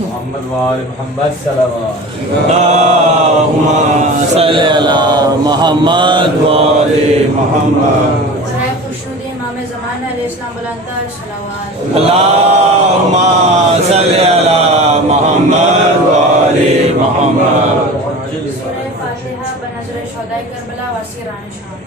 محمد وآل محمد صلوات. اللهم صل على محمد وآل محمد. برائے خوشنود امام زمانہ علیہ السلام بلندتر صلوات. اللهم صل على محمد وآل محمد. سورہ فاتحہ بنظر شہداء کربلا و اسیران شام.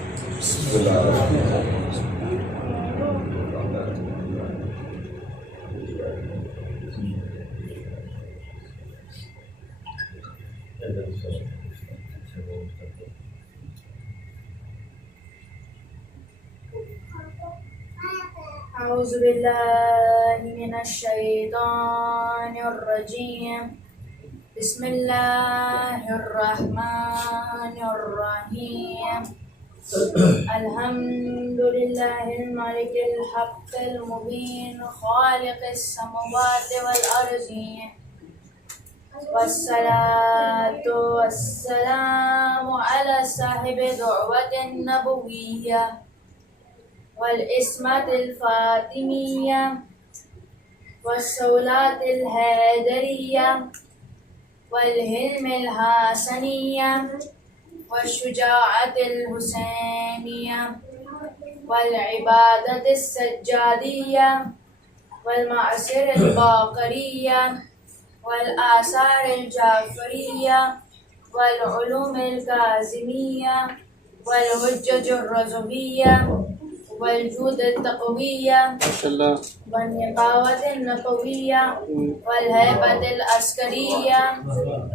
اعوذ باللہ من الشیطان الرجیم. بسم اللہ الرحمن الرحیم. الحمد للہ الملک الحق المبین خالق السماوات والارضین والصلاة والسلام على صاحب دعوة النبوية والعصمة الفاطمية والصولات الحيدرية والحلم الحسنية والشجاعة الحسينية والعبادة السجادية والمعصر الباقرية والآثار الجعفرية والعلوم الكاظمية والحجج الرضوية والجود التقوية والنقاوة النقوية والهيبة العسكرية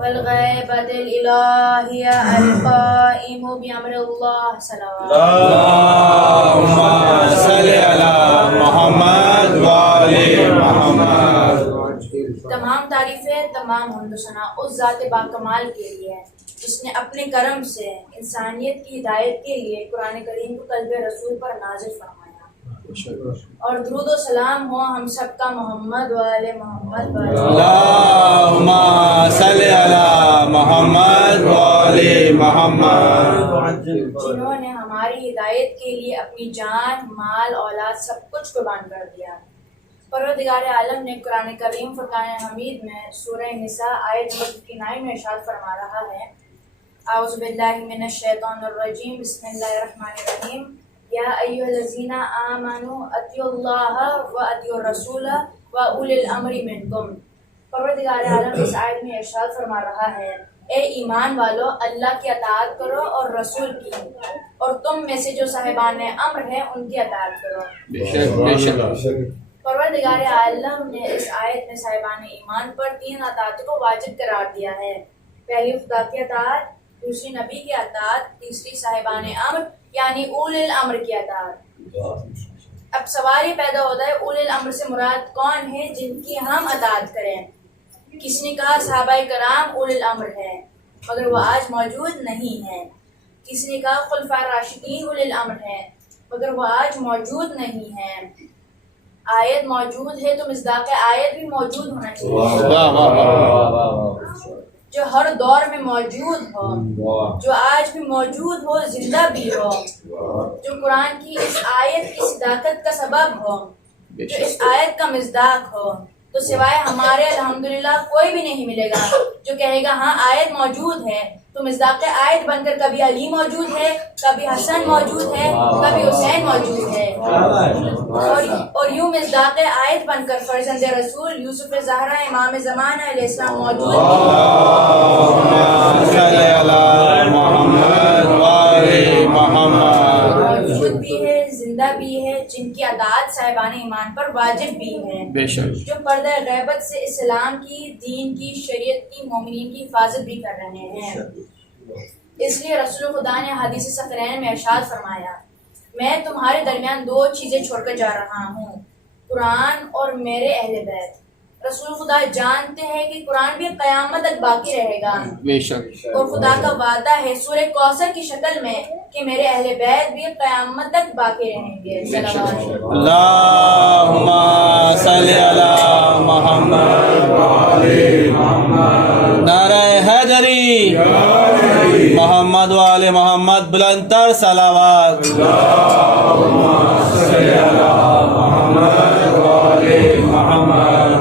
والغيبة الإلهية القائم بأمر الله صلوات. اللهم صل على محمد وآل محمد. تمام تعریفیں تمام حمد و ثنا اس ذات باکمال کے لیے ہے جس نے اپنے کرم سے انسانیت کی ہدایت کے لیے قرآن کریم کو قلب رسول پر نازل فرمایا. اور درود و سلام ہو ہم سب کا محمد وآل محمد. اللهم صل على محمد وآل محمد. جنہوں نے ہماری ہدایت کے لیے اپنی جان مال اولاد سب کچھ قربان کر دیا. پروردگار عالم نے قرآن کریم فرقان حمید میں سورہ نساء آیت نمبر 59 میں ارشاد فرما رہا ہے اعوذ باللہ من الشیطان الرجیم بسم اللہ الرحمن الرحیم یا ایھا الذین آمنوا اطیعوا اللہ و اطیعوا الرسول و اولی الامر منکم. پروردگار عالم اس آیت میں ارشاد فرما رہا ہے اے ایمان والو اللہ کی اطاعت کرو اور رسول کی اور تم میں سے جو صاحبان امر ہیں ان کی اطاعت کرو. پروردگار عالم نے اس آیت میں صاحبان ایمان پر 3 اطاعتوں کو واجب قرار دیا ہے. پہلی خدا کی اطاعت، دوسری نبی کی اطاعت، تیسری صاحبان امر یعنی اول الامر کی اطاعت. اب سوال یہ پیدا ہوتا ہے اول الامر سے مراد کون ہے جن کی ہم اطاعت کریں؟ کسی نے کہا صحابہ کرام اول الامر ہے مگر وہ آج موجود نہیں ہیں. کسی نے کہا خلفاء راشدین اول الامر ہے مگر وہ آج موجود نہیں ہیں. آیت موجود ہے تو مصداق آیت بھی موجود ہونا چاہیے جو ہر دور میں موجود ہو، جو آج بھی موجود ہو، زندہ بھی ہو، جو قرآن کی اس آیت کی صداقت کا سبب ہو، جو اس آیت کا مصداق ہو. تو سوائے ہمارے الحمدللہ کوئی بھی نہیں ملے گا جو کہے گا ہاں آیت موجود ہے تو مصداق آیت بن کر کبھی علی موجود ہے، کبھی حسن موجود ہے، کبھی حسین موجود ہے، اور یوں مصداق آیت بن کر فرزند رسول یوسف زہرا امام زمانہ علیہ السلام موجود بھی ہے، زندہ بھی ہے، جن کی اطاعت صاحبان ایمان پر واجب بھی ہے، جو پردہ غیبت سے اسلام کی، دین کی، شریعت کی، مومنین کی حفاظت بھی کر رہے ہیں. اس لیے رسول خدا نے حدیث ثقلین میں ارشاد فرمایا میں تمہارے درمیان 2 چیزیں چھوڑ کر جا رہا ہوں، قرآن اور میرے اہل بیت. رسول خدا جانتے ہیں کہ قرآن بھی قیامت تک باقی رہے گا اور خدا کا وعدہ ہے سورہ کوثر کی شکل میں کہ میرے اہل بیت بھی قیامت تک باقی رہیں گے. اللہم صلی علی محمد وعلی محمد. نعرہ حیدری محمد وعلی محمد. بلندتر صلوات. اللہم صلی علی محمد وعلی محمد.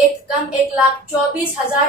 1,24,000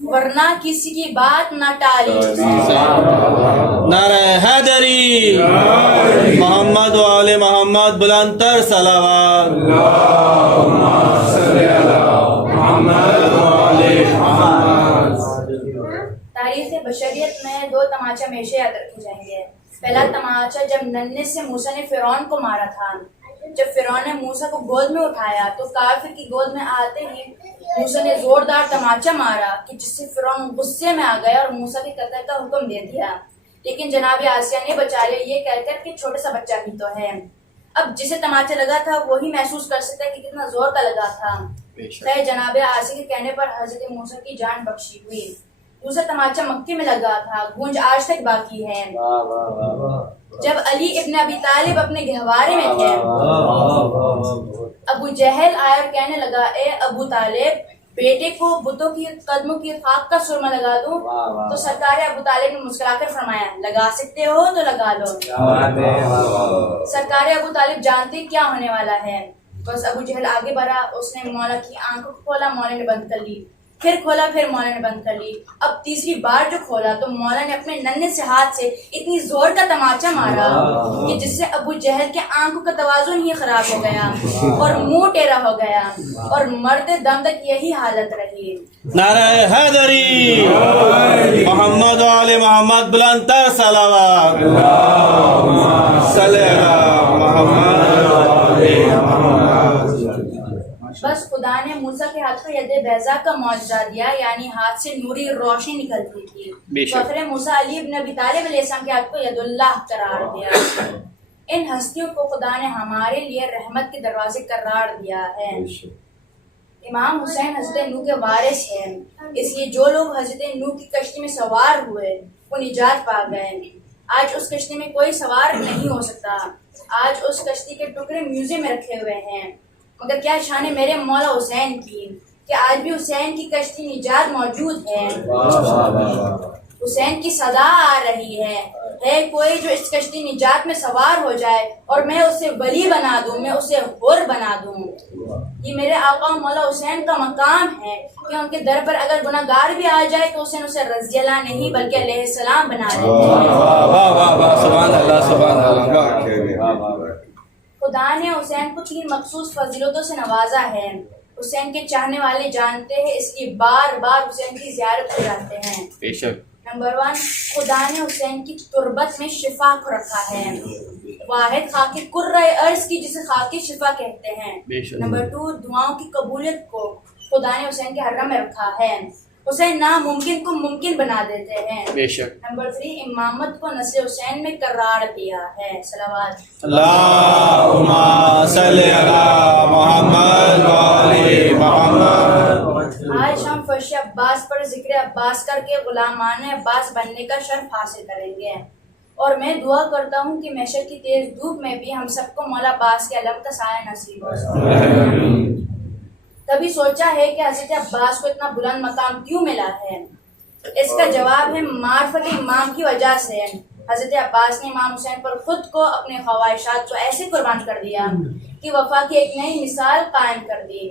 ورنہ کسی کی بات نہ ٹالی. نعرہ حیدری محمد و آل محمد بلند تر صلوات. تاریخ بشریت میں دو تماچے ہمیشہ یاد رکھے جائیں گے. پہلا تماچا جب ننھے سے موسیٰ نے فرعون کو مارا تھا. جب فرعون نے موسیٰ کو گود میں اٹھایا تو کافر کی گود میں آتے ہی موسیٰ نے زوردار تماچا مارا کہ جس سے فرعون غصے میں آ گیا اور موسیٰ کے قتل کا حکم دے دیا. لیکن جناب آسیہ نے بچا لیا یہ کہہ کر کہ چھوٹا سا بچہ ہی تو ہے. اب جسے تماچا لگا تھا وہی محسوس کر سکتا ہے کہ کتنا زور کا لگا تھا. خیر جناب آسیہ کے کہنے پر حضرت موسیٰ کی جان بخشی ہوئی. دوسرا تماچا مکے میں لگا تھا، گونج آج تک باقی ہے. جب علی ابن ابی طالب اپنے گہوارے میں تھے ابو جہل آیا اور کہنے لگا اے ابو طالب بیٹے کو بتوں کی قدموں کی خاک کا سرما لگا دوں. تو سرکار ابو طالب نے مسکرا کر فرمایا لگا سکتے ہو تو لگا لو. سرکار ابو طالب جانتے کیا ہونے والا ہے. بس ابو جہل آگے بڑھا، اس نے مولا کی آنکھوں کو کھولا، مولا نے بند کر لی، پھر کھولا، پھر مولا نے بند کر لی. اب تیسری بار جو کھولا تو مولا نے اپنے ننھے سے ہاتھ سے اتنی زور کا تماچا مارا کہ جس سے ابو جہل کے آنکھوں کا توازن ہی خراب ہو گیا اور منہ ٹیڑھا ہو گیا اور مرتے دم تک یہی حالت رہی. نعرہ حیدری محمد و آل محمد بلند تر صلوات. صلی اللہ محمد و آل محمد. بس خدا نے موسیٰ کے ہاتھ کو ید بیضا کا معجزہ دیا، یعنی ہاتھ سے نوری روشنی نکلتی تھی. فخر موسیٰ علی ابن ابی طالب علیہ السلام کے ہاتھ کو ید اللہ قرار دیا. ان ہستیوں کو خدا نے ہمارے لیے رحمت کے دروازے قرار دیا ہے. امام حسین حضرت نوح کے وارث ہیں، اس لیے جو لوگ حضرت نوح کی کشتی میں سوار ہوئے وہ نجات پا گئے. آج اس کشتی میں کوئی سوار نہیں ہو سکتا. آج اس کشتی کے ٹکڑے میوزیم میں رکھے ہوئے ہیں. مگر کیا شان ہے میرے مولا حسین کی کہ آج بھی حسین کی کشتی نجات موجود ہے. حسین کی صدا آ رہی ہے کوئی جو اس کشتی نجات میں سوار ہو جائے اور میں اسے ولی بنا دوں، میں اسے حر بنا دوں. یہ میرے آقا مولا حسین کا مقام ہے کہ ان کے در پر اگر گناہ گار بھی آ جائے تو حسین اسے رضی اللہ نہیں بلکہ علیہ السلام بنا دیتے ہیں. خدا نے حسین کو 3 مخصوص فضیلتوں سے نوازا ہے. حسین کے چاہنے والے جانتے ہیں، اس لیے بار بار حسین کی زیارت کو جاتے ہیں. نمبر 1، خدا نے حسین کی تربت میں شفا کو رکھا ہے. واحد خاک کرۂ ارض کی جسے خاک شفا کہتے ہیں. نمبر 2، دعاؤں کی قبولیت کو خدا نے حسین کے حرم میں رکھا ہے. حسین ناممکن کو ممکن بنا دیتے ہیں. نمبر 3، امامت کو نسل حسین میں قرار دیا ہے. صلوات. اللہم صلی علی محمد و آل محمد. آج ہم فرش عباس پر ذکر عباس کر کے غلامان عباس بننے کا شرف حاصل کریں گے. اور میں دعا کرتا ہوں کہ محشر کی تیز دھوپ میں بھی ہم سب کو مولا عباس کے علم کا سایہ نصیب ہو. کبھی سوچا ہے کہ حضرت عباس کو اتنا بلند مقام کیوں ملا ہے؟ اس کا جواب ہے معرفت امام کی وجہ سے. حضرت عباس نے امام حسین پر خود کو، اپنے خواہشات کو ایسے قربان کر دیا کہ وفا کی ایک نئی مثال قائم کر دی.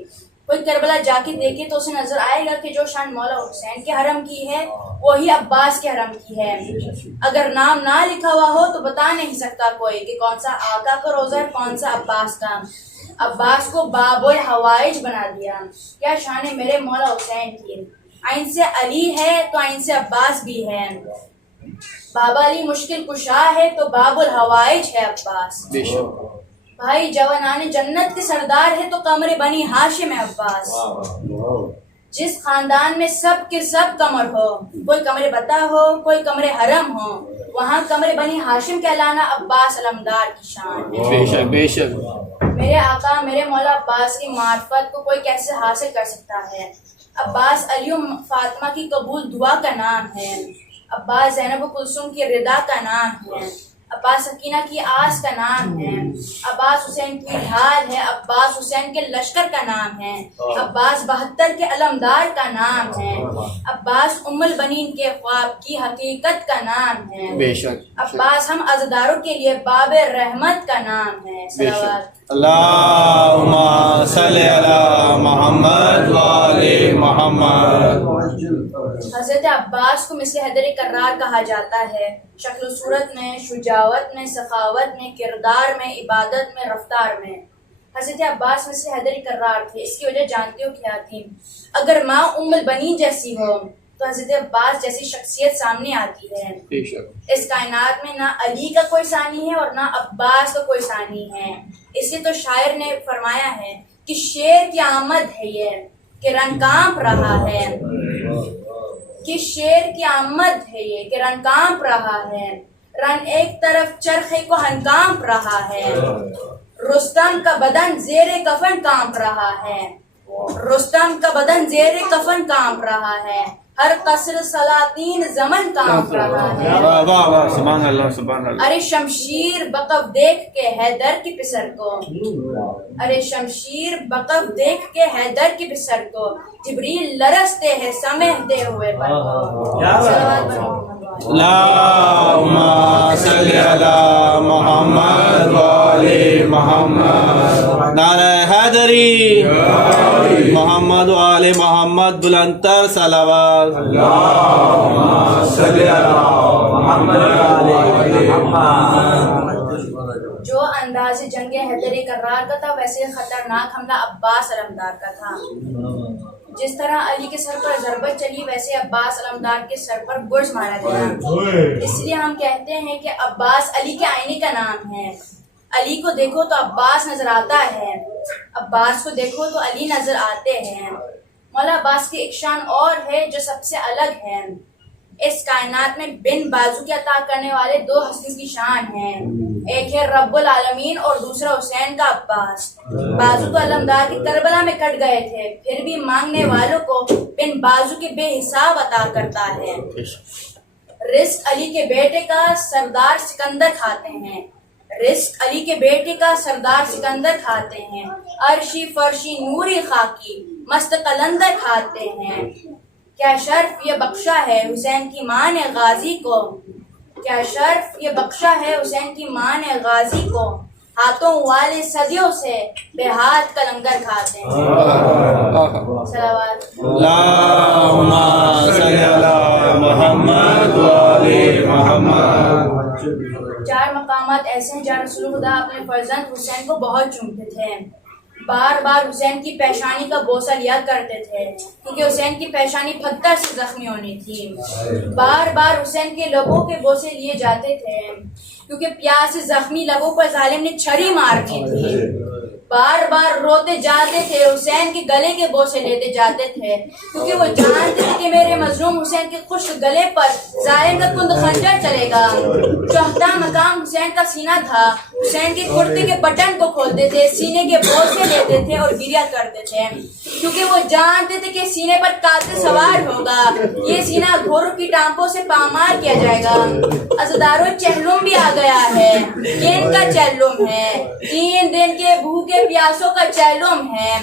کوئی کربلا جا کے دیکھے تو اسے نظر آئے گا کہ جو شان مولا حسین کے حرم کی ہے وہی عباس کے حرم کی ہے. اگر نام نہ لکھا ہوا ہو تو بتا نہیں سکتا کوئی کہ کون سا آقا کا روزہ ہے، کون سا عباس کا. عباس کو باب الحوائج بنا دیا. کیا شان ہے میرے مولا حسین کی. آئین سے علی ہے تو آئین سے عباس بھی ہے. بابا علی مشکل کشا ہے تو باب الحوائج ہے عباس. بھائی جوانان جنت کے سردار ہے تو قمر بنی ہاشم ہے عباس. جس خاندان میں سب کے سب قمر ہو، کوئی قمر بتا ہو، کوئی قمر حرم ہو، وہاں قمر بنی ہاشم کہلانا عباس علمدار کی شان ہے. بے شک بے شک. میرے آقا میرے مولا عباس کی معرفت کو کوئی کیسے حاصل کر سکتا ہے؟ عباس علی و فاطمہ کی قبول دعا کا نام ہے. عباس زینب و کلثوم کی رضا کا نام ہے. عباس سکینہ کی آس کا نام ہے. عباس حسین کی ڈھال ہے. عباس حسین کے لشکر کا نام ہے. عباس 72 کے علمدار کا نام ہے. عباس ام البنین کے خواب کی حقیقت کا نام ہے. بے شک. عباس ہم عزاداروں کے لیے باب رحمت کا نام ہے. صلوات. اللہم صلی علی محمد و آل محمد۔ حضرت عباس کو مثل حیدر کرار کہا جاتا ہے، شکل و صورت میں، شجاعت میں، سخاوت میں، کردار میں، عبادت میں، رفتار میں۔ حضرت عباس مثل حیدر کرار تھے۔ اس کی وجہ جانتے ہو کیا تھی؟ اگر ماں ام البنین جیسی ہو تو حضرت عباس جیسی شخصیت سامنے آتی ہے۔ اس کائنات میں نہ علی کا کوئی ثانی ہے اور نہ عباس کا کوئی ثانی ہے۔ اس لیے تو شاعر نے فرمایا ہے کہ شیر کی آمد ہے یہ کہ رن کانپ رہا ہے، کہ شیر کی آمد ہے یہ کہ رن کانپ رہا ہے، رن ایک طرف چرخے کو ہنکانپ رہا ہے، رستم کا بدن زیر کفن کانپ رہا ہے، رستم کا بدن زیر کفن کانپ رہا ہے، ہر قصر سلاطین زمن کانپ رہا ہے۔ واہ واہ واہ، سبحان اللہ سبحان اللہ۔ ارے شمشیر بقف دیکھ کے حیدر کی پسر کو، ارے شمشیر بقف دیکھ کے حیدر کی پسر کو، جبریل لرزتے ہیں سمیٹتے ہوئے پر کو۔ اللہم صلی علی محمد و آل محمد۔ نعرہ حیدری، محمد و آل محمد، بلندتر صلوات۔ اللہم صلی علی محمد و آل محمد۔ جو انداز جنگ حیدر کرار کا تھا ویسے خطرناک حملہ عباس علمدار کا تھا۔ جس طرح علی کے سر پر ضربت چلی ویسے عباس علمدار کے سر پر گرز مارا گیا۔ اس لیے ہم کہتے ہیں کہ عباس علی کے آئینے کا نام ہے۔ علی کو دیکھو تو عباس نظر آتا ہے، عباس کو دیکھو تو علی نظر آتے ہیں۔ مولا عباس کی ایک شان اور ہے جو سب سے الگ ہے۔ اس کائنات میں بن بازو کے عطا کرنے والے دو ہستیوں کی شان ہیں، ایک ہے رب العالمین اور دوسرا حسین کا عباس۔ بازو تو علمدار کے کربلا میں کٹ گئے تھے، پھر بھی مانگنے والوں کو بن بازو کے بے حساب عطا کرتا ہے۔ رزق علی کے بیٹے کا سردار سکندر کھاتے ہیں، رزق علی کے بیٹے کا سردار سکندر کھاتے ہیں، عرشی فرشی نوری خاکی مست قلندر کھاتے ہیں۔ کیا شرف یہ بخشا ہے حسین کی ماں نے غازی کو، کیا شرف یہ بخشا ہے حسین کی ماں نے غازی کو، ہاتھوں والے صدیوں سے بے ہاتھ کا لنگر کھاتے ہیں۔ صلوات۔ اللہم صلی علی محمد و آل محمد۔ چار مقامات ایسے ہیں جہاں رسول خدا اپنے فرزند حسین کو بہت چومتے تھے، بار بار حسین کی پیشانی کا بوسہ لیا کرتے تھے کیونکہ حسین کی پیشانی پتھر سے زخمی ہونی تھی، بار بار حسین کے لبوں کے بوسے لیے جاتے تھے کیونکہ پیاس سے زخمی لبوں پر ظالم نے چھری مارنی تھی، بار بار روتے جاتے تھے حسین کے گلے کے بوسے لیتے جاتے تھے کیونکہ وہ جانتے تھے کہ میرے مظلوم حسین کے خشک گلے پر ظالم کا کند خنجر چلے گا۔ چوتھا مقام حسین کا سینہ تھا، حسین کے کرتے کے بٹن کو کھولتے تھے، سینے کے بوسے لیتے تھے اور گریا کرتے تھے کیونکہ وہ جانتے تھے کہ سینے پر قاتل سوار ہوگا، یہ سینہ گھوڑوں کی ٹانپوں سے پامال کیا جائے گا۔ عزادارو چہلم بھی آ گیا ہے، یہ ان کا چہلم ہے، 3 دن کے بھوکے پیاسوں کا چہلم ہے،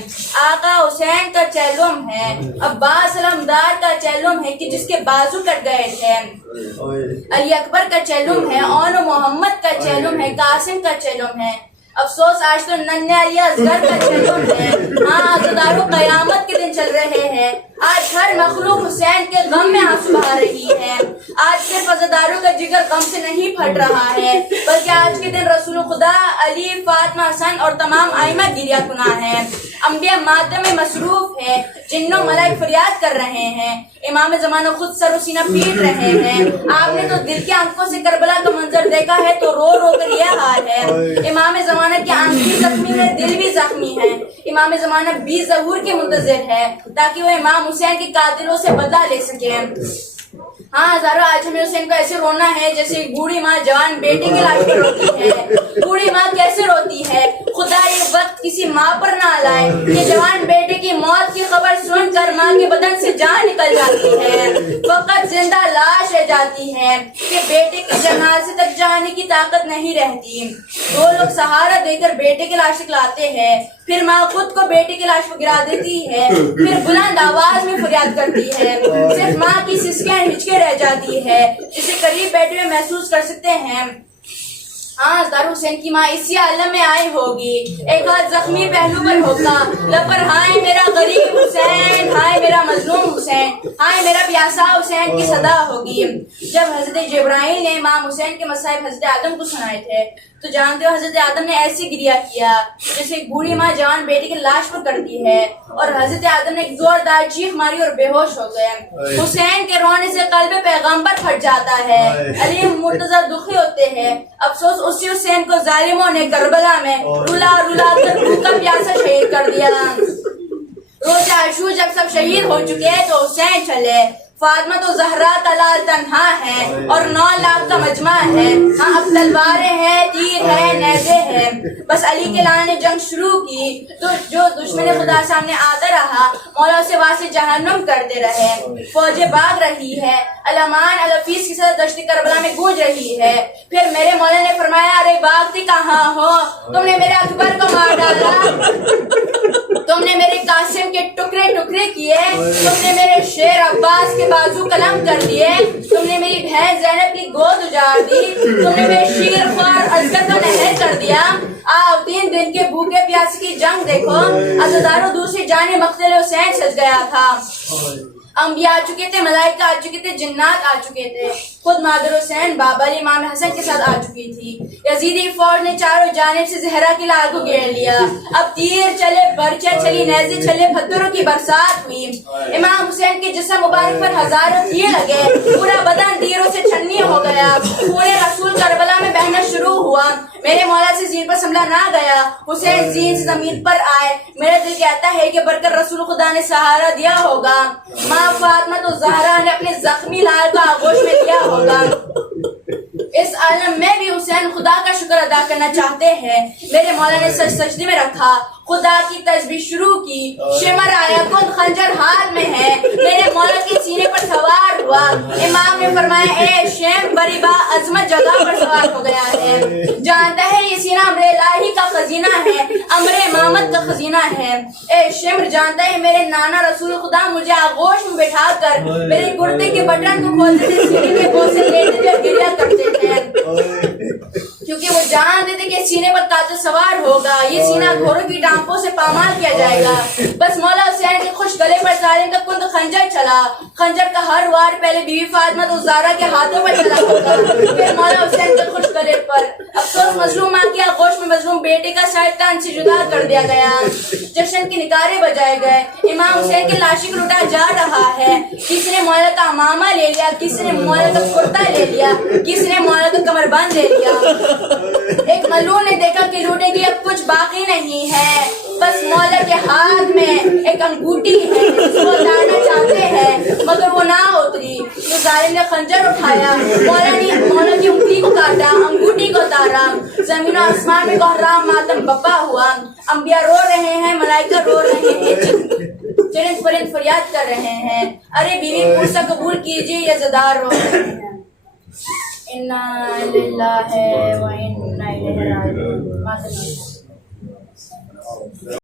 آقا حسین کا چہلم ہے، عباس علمدار کا چہلم ہے کہ جس کے بازو کٹ گئے تھے، علی اکبر کا چہلم ہے، اون محمد کا چہلم ہے، قاسم کا چہلم ہے۔ افسوس آج تو ننھے علی اصغر کا چہلم ہے۔ ہاں عزادارو قیامت کے دن چل رہے ہیں، آج ہر مخلوق حسین کے غم میں آنسو بہا رہی ہے، آج صرف عزاداروں کا جگر غم سے نہیں پھٹ رہا ہے بلکہ آج کے دن رسول خدا، علی، فاطمہ، حسن اور تمام ائمہ گریہ کناں ہیں، انبیاء ماتم میں مصروف ہے، جن و ملائک فریاد کر رہے ہیں، امام زمانہ خود سر و سینہ پیٹ رہے ہیں۔ آپ نے تو دل کی آنکھوں سے کربلا کا منظر دیکھا ہے تو رو رو کر یہ حال ہے۔ امام زمانہ کی آنکھ بھی زخمی ہے، دل بھی زخمی ہے، امام زمانہ بھی ظہور کے منتظر ہے تاکہ وہ امام حسین کے قاتلوں سے بدلہ لے سکیں۔ ہاں ہزاروں، آج ہمیں حسین کو ایسے رونا ہے جیسے بوڑھی ماں جوان بیٹے کے لاش پر روتی ہے۔ بوڑھی ماں کیسے روتی ہے؟ خدا یہ وقت کسی ماں پر نہ لائے کہ جوان بیٹے کی موت کی خبر سن کر ماں کے بدن سے جان نکل جاتی ہے، فقط زندہ لاش رہ جاتی ہے کہ بیٹے کے جنازے تک جانے کی طاقت نہیں رہتی۔ دو لوگ سہارا دے کر بیٹے کی لاش نکلاتے ہیں، پھر ماں خود کو بیٹے کی لاش پر گرا دیتی ہے، پھر بلند آواز میں فریاد کرتی ہے، صرف ماں کی سسکیاں ہچکے رہ جاتی ہے جسے قریب بیٹھے ہوئے محسوس کر سکتے ہیں۔ ہاں ضرور حسین کی ماں اسی عالم میں آئی ہوگی، ایک ہاتھ زخمی پہلو پر ہوگا، لب پر ہائے میرا غریب حسین، ہائے میرا مظلوم حسین، ہائے میرا پیاسا حسین کی صدا ہوگی۔ جب حضرت جبرائیل نے امام حسین کے مصائب حضرت آدم کو سنائے تھے تو جانتے ہو حضرت آدم نے ایسی گریہ کیا جیسے ایک بوڑھی ماں جوان بیٹی کی لاش پر کرتی ہے، اور حضرت آدم نے ایک زوردار چیخ ماری اور بے ہوش ہو گئے۔ حسین کے رونے سے قلب پیغمبر پھٹ جاتا ہے، علی مرتضیٰ دکھی ہوتے ہیں، افسوس اسی حسین کو ظالموں نے کربلا میں رلا رلا کر بھوکا پیاسا شہید کر دیا۔ روز عاشور جب سب شہید ہو چکے تو حسین چلے، فاطمہ تو زہرا تلال تنہا ہے اور 9 لاکھ کا مجمع ہے، ہاں اب تلواریں ہیں، تیر ہے، نیزے ہیں، بس علی کے لال نے جنگ شروع کی تو جو دشمن خدا سامنے آتا رہا مولا اسے وہاں سے جہنم کرتے رہے۔ فوجیں بھاگ رہی ہے، علمان الفیس کی صدا دشت کربلا میں گونج رہی ہے، پھر میرے مولا نے فرمایا ارے بھاگتی کہاں ہو، تم نے میرے اکبر کو مار ڈالا، تم نے میرے قاسم کے ٹکڑے ٹکڑے کیے، تم نے میرے شیر عباس کے بازو قلم کر دیے، تم نے میری بہن زینب کی گود اجاڑ دی، تم نے میرے شیر خوار ازگر کا نہر کر دیا۔ آؤ 3 دن کے بھوکے پیاسے کی جنگ دیکھو، عزادارو دوسری جانب مقتل حسین سج گیا تھا۔ انبیاء آ چکے تھے، ملائکہ آ چکے تھے، جنات آ چکے تھے، خود مادر حسین بابا علی امام حسن کے ساتھ آ چکی تھی۔ یزیدی فوج نے چاروں جانب سے زہرا کی لال کو گھیر لیا، اب تیر چلے، برچے چلی، نیزے چلے، پتھروں کی برسات ہوئی۔ امام حسین کے جسم مبارک پر ہزاروں تیر لگے، پورا بدن تیروں سے چھنی ہو گیا، خون رسول کربلا میں بہنا شروع ہوا۔ میرے مولا سے زین پر سنبھلا نہ گیا، حسین زین سے زمین پر آئے، میرا دل کہتا ہے کہ برکر رسول خدا نے سہارا دیا ہوگا، ماں فاطمہ تو زہرا نے اپنے زخمی لال کو آغوش میں لیا ہوگا۔ اس عالم میں بھی حسین خدا کا شکر ادا کرنا چاہتے ہیں۔ میرے مولا نے سجدے میں رکھا، خدا کی تسبیح شروع کی، شمر آیا کن خنجر ہاتھ میں ہے، میرے مولا کے سینے پر سوار ہوا۔ امام نے فرمایا اے شم بری با عظمت جگہ پر سوار ہو گیا ہے، جانتا ہے یہ سینہ امر الہی کا خزینہ ہے، امر امامت کا خزینہ ہے۔ اے شمر جانتا ہے میرے نانا رسول خدا مجھے آغوش میں بٹھا کر میرے کرتے کے بٹن کو کھولتے تھے، سینے کے بوجھ سے لیٹتے تھے اور گریا کرتے تھے، کیونکہ وہ جانتے تھے کہ سینے پر قاتل سوار ہوگا، یہ سینہ گھوڑوں کی ٹانپوں سے پامال کیا جائے گا۔ بس مولا حسین کے خوش گلے پر ظالم کا کند خنجر چلا، خنجر کا ہر وار پہلے بیوی فاطمہ تو زہرا کے ہاتھوں پر چلا ہوگا، پھر مولا حسین کے خوش گلے پر۔ افسوس مظلوم ماں کی آغوش میں مظلوم بیٹے کا شاید تن سے جدا کر دیا گیا، جشن کے نکارے بجائے گئے، امام حسین کے لاشی کو لوٹا جا رہا ہے، کسی نے مولا کا امامہ لے لیا، کسی نے مولا کا کرتا لے لیا، کسی نے مولا کا کمر بند لے لیا۔ ایک ملعون نے دیکھا کہ لوٹے کی اب کچھ باقی نہیں ہے، بس مولا کے ہاتھ میں ایک انگوٹھی ہے جس کو لانا چاہتے ہیں مگر وہ نہ اتری، تو ظالم نے خنجر اٹھایا، مولا کی انگلی کو کاٹا، انگوٹھی کو اتارا، زمین و آسمان میں کوہرام ماتم بپا ہوا، انبیاء رو رہے ہیں، ملائکہ رو رہے ہیں، چرند پرند فریاد کر رہے ہیں، ارے بیوی پرسہ قبول کیجیے، یہ زدار رو رہے ہیں۔ اِنَّا لِلَّهِ وَإِنَّا إِلَيْهِ رَاجِعُونَ۔